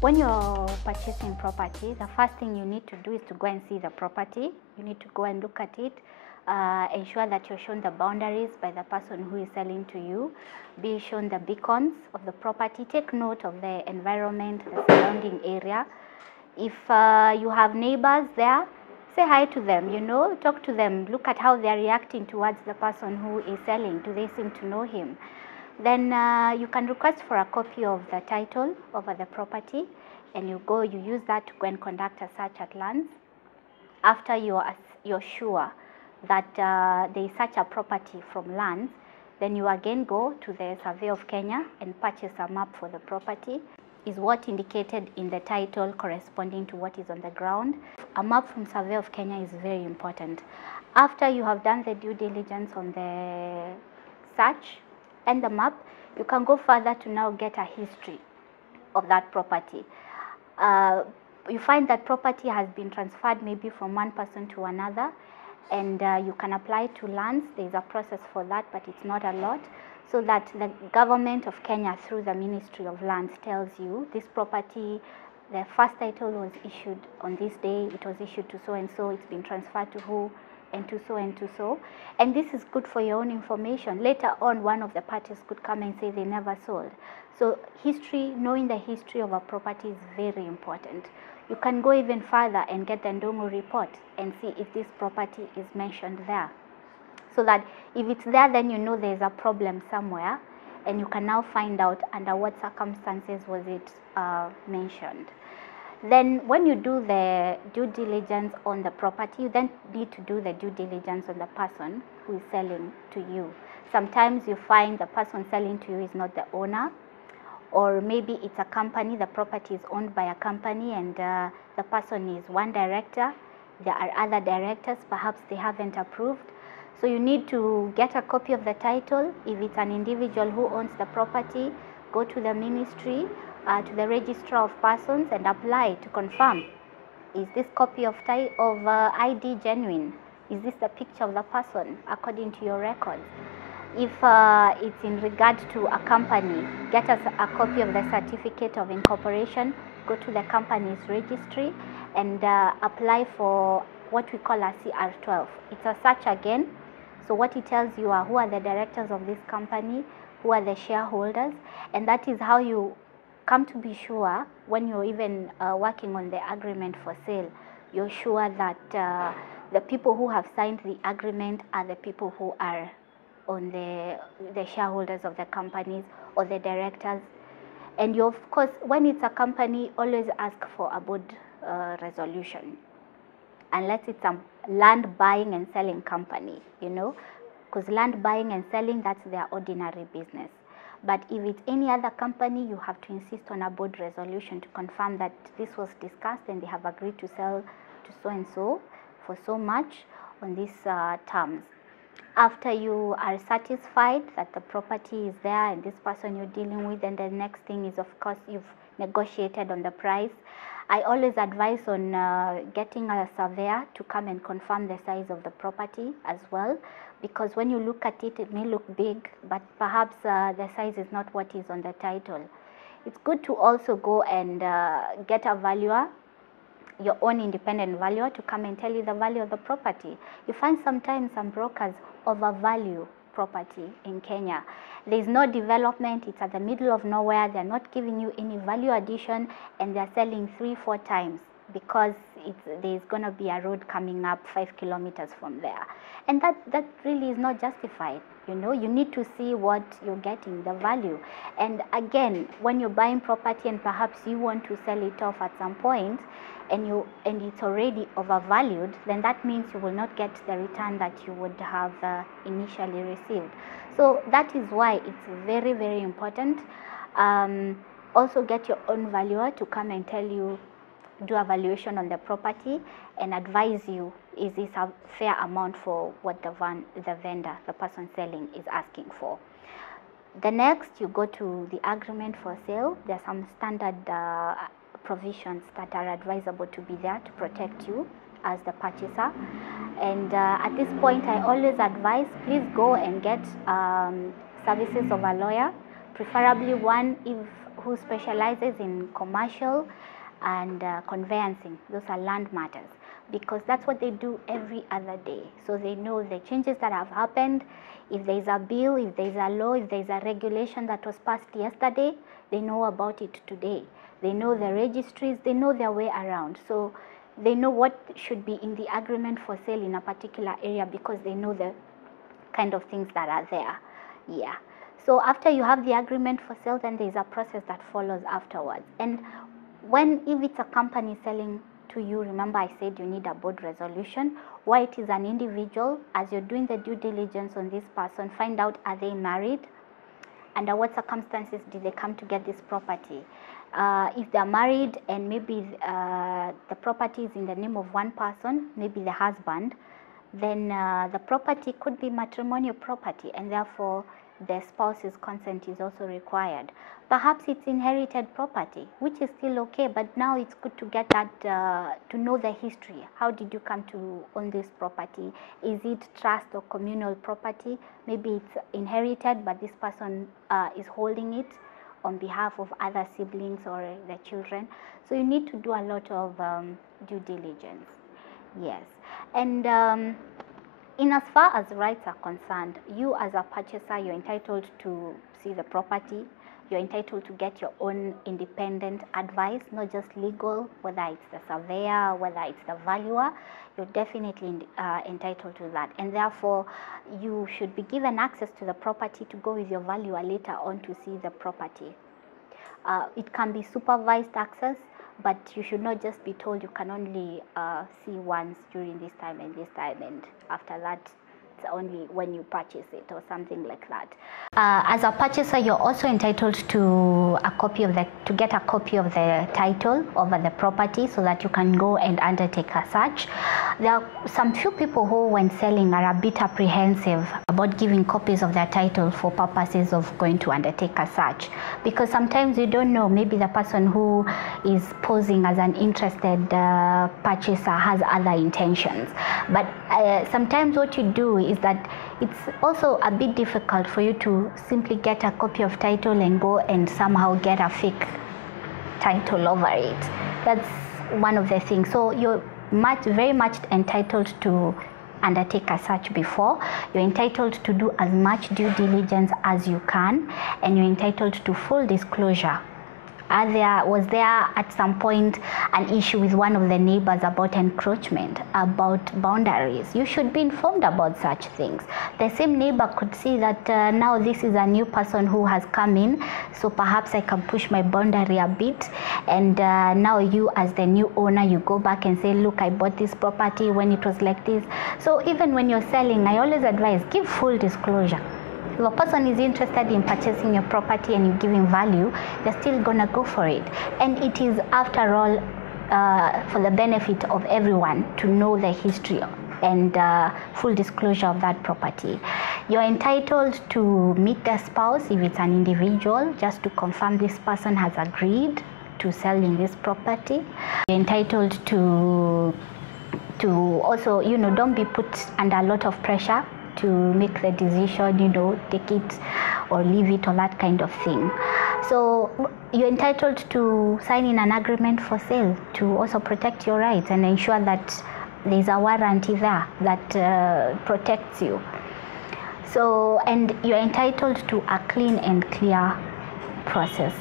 When you're purchasing property, the first thing you need to do is to go and see the property. You need to go and look at it, ensure that you're shown the boundaries by the person who is selling to you, be shown the beacons of the property, take note of the environment, the surrounding area. If you have neighbors there, say hi to them, talk to them, look at how they're reacting towards the person who is selling. Do they seem to know him? Then you can request for a copy of the title over the property, and you use that to go and conduct a search at lands. After you're sure that there is such a property from lands, then you again go to the Survey of Kenya and purchase a map for the property. Is what indicated in the title corresponding to what is on the ground? A map from Survey of Kenya is very important. After you have done the due diligence on the search and the map, you can go further to now get a history of that property. You find that property has been transferred maybe from one person to another, and you can apply to lands. There's a process for that, but it's not a lot. So that the government of Kenya, through the Ministry of Lands, tells you this property, the first title was issued on this day, it was issued to so and so, it's been transferred to who, and to so and to so. And this is good for your own information. Later on, one of the parties could come and say they never sold. So history, knowing the history of a property is very important. You can go even further and get the Ndongo report and see if this property is mentioned there. So that if it's there, then you know there's a problem somewhere, and you can now find out under what circumstances was it mentioned. Then when you do the due diligence on the property, you then need to do the due diligence on the person who is selling to you. Sometimes you find the person selling to you is not the owner, or maybe it's a company, the property is owned by a company, and the person is one director. There are other directors, perhaps they haven't approved. So you need to get a copy of the title. If it's an individual who owns the property, go to the ministry, to the registrar of persons, and apply to confirm. Is this copy of ID genuine? Is this the picture of the person according to your records? If it's in regard to a company, get us a copy of the certificate of incorporation, go to the company's registry, and apply for what we call a CR12. It's a search again. So what it tells you are who are the directors of this company, who are the shareholders, and that is how you come to be sure when you're even working on the agreement for sale, you're sure that the people who have signed the agreement are the people who are on the shareholders of the companies or the directors. And you, of course, when it's a company, always ask for a board resolution, unless it's a land buying and selling company, because land buying and selling, that's their ordinary business. But if it's any other company, you have to insist on a board resolution to confirm that this was discussed and they have agreed to sell to so and so for so much on these terms. After you are satisfied that the property is there and this person you're dealing with, and the next thing is, of course, you've negotiated on the price. I always advise on getting a surveyor to come and confirm the size of the property as well, because when you look at it, it may look big, but perhaps the size is not what is on the title. It's good to also go and get a valuer, your own independent valuer, to come and tell you the value of the property. You find sometimes some brokers overvalue property in Kenya. There's no development, it's at the middle of nowhere, they're not giving you any value addition, and they're selling 3-4 times because there's going to be a road coming up 5 kilometers from there. And that really is not justified. You need to see what you're getting, the value. And again, when you're buying property and perhaps you want to sell it off at some point, and it's already overvalued, then that means you will not get the return that you would have initially received. So that is why it's very, very important. Also get your own valuer to come and tell you, do a valuation on the property and advise you, is this a fair amount for what the vendor, the person selling, is asking for. The next, you go to the agreement for sale. There are some standard provisions that are advisable to be there to protect you as the purchaser. And at this point, I always advise, please go and get services of a lawyer, preferably one who specializes in commercial and conveyancing. Those are land matters, because that's what they do every other day. So they know the changes that have happened. If there's a bill, if there's a law, if there's a regulation that was passed yesterday, they know about it today. They know the registries, they know their way around. So they know what should be in the agreement for sale in a particular area, because they know the kind of things that are there. Yeah. So after you have the agreement for sale, then there's a process that follows afterwards. And if it's a company selling to you, remember I said you need a board resolution. Why it is an individual, as you're doing the due diligence on this person, find out, are they married? Under what circumstances did they come to get this property? If they're married and maybe the property is in the name of one person, maybe the husband, then the property could be matrimonial property, and therefore the spouse's consent is also required. Perhaps it's inherited property, which is still okay, but now it's good to get that, to know the history. How did you come to own this property? Is it trust or communal property? Maybe it's inherited, but this person is holding it on behalf of other siblings or the children. So you need to do a lot of due diligence. Yes. And in as far as rights are concerned, you as a purchaser, you're entitled to see the property. You're entitled to get your own independent advice, not just legal, whether it's the surveyor, whether it's the valuer. You're definitely entitled to that. And therefore, you should be given access to the property to go with your valuer later on to see the property. It can be supervised access, but you should not just be told you can only see once during this time, and after that it's only when you purchase it or something like that. As a purchaser, you're also entitled to get a copy of the title over the property, so that you can go and undertake a search. There are some few people who, when selling, are a bit apprehensive about giving copies of their title for purposes of going to undertake a search, because sometimes you don't know, maybe the person who is posing as an interested purchaser has other intentions. But sometimes what you do is that it's also a bit difficult for you to simply get a copy of title and go and somehow get a fake title over it. That's one of the things. So you're very much entitled to undertake a search before. You're entitled to do as much due diligence as you can, and you're entitled to full disclosure. Was there at some point an issue with one of the neighbors about encroachment, about boundaries? You should be informed about such things. The same neighbor could see that now this is a new person who has come in, so perhaps I can push my boundary a bit, and now you as the new owner, you go back and say, look, I bought this property when it was like this. So even when you're selling, I always advise, give full disclosure. If a person is interested in purchasing your property and you give him value, they're still gonna go for it. And it is, after all, for the benefit of everyone to know the history and full disclosure of that property. You're entitled to meet the spouse if it's an individual, just to confirm this person has agreed to selling this property. You're entitled to also, don't be put under a lot of pressure to make the decision, take it or leave it or that kind of thing. So you're entitled to sign in an agreement for sale to also protect your rights and ensure that there's a warranty there that protects you. So, and you're entitled to a clean and clear process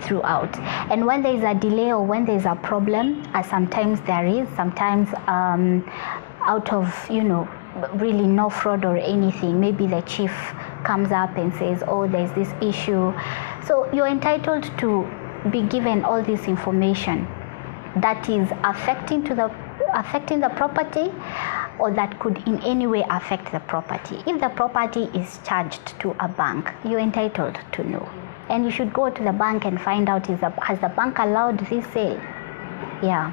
throughout. And when there's a delay or when there's a problem, as sometimes there is, sometimes out of, really no fraud or anything, maybe the chief comes up and says, oh, there's this issue. So you're entitled to be given all this information that is affecting the property, or that could in any way affect the property. If the property is charged to a bank, you're entitled to know. And you should go to the bank and find out, has the bank allowed this sale? Yeah.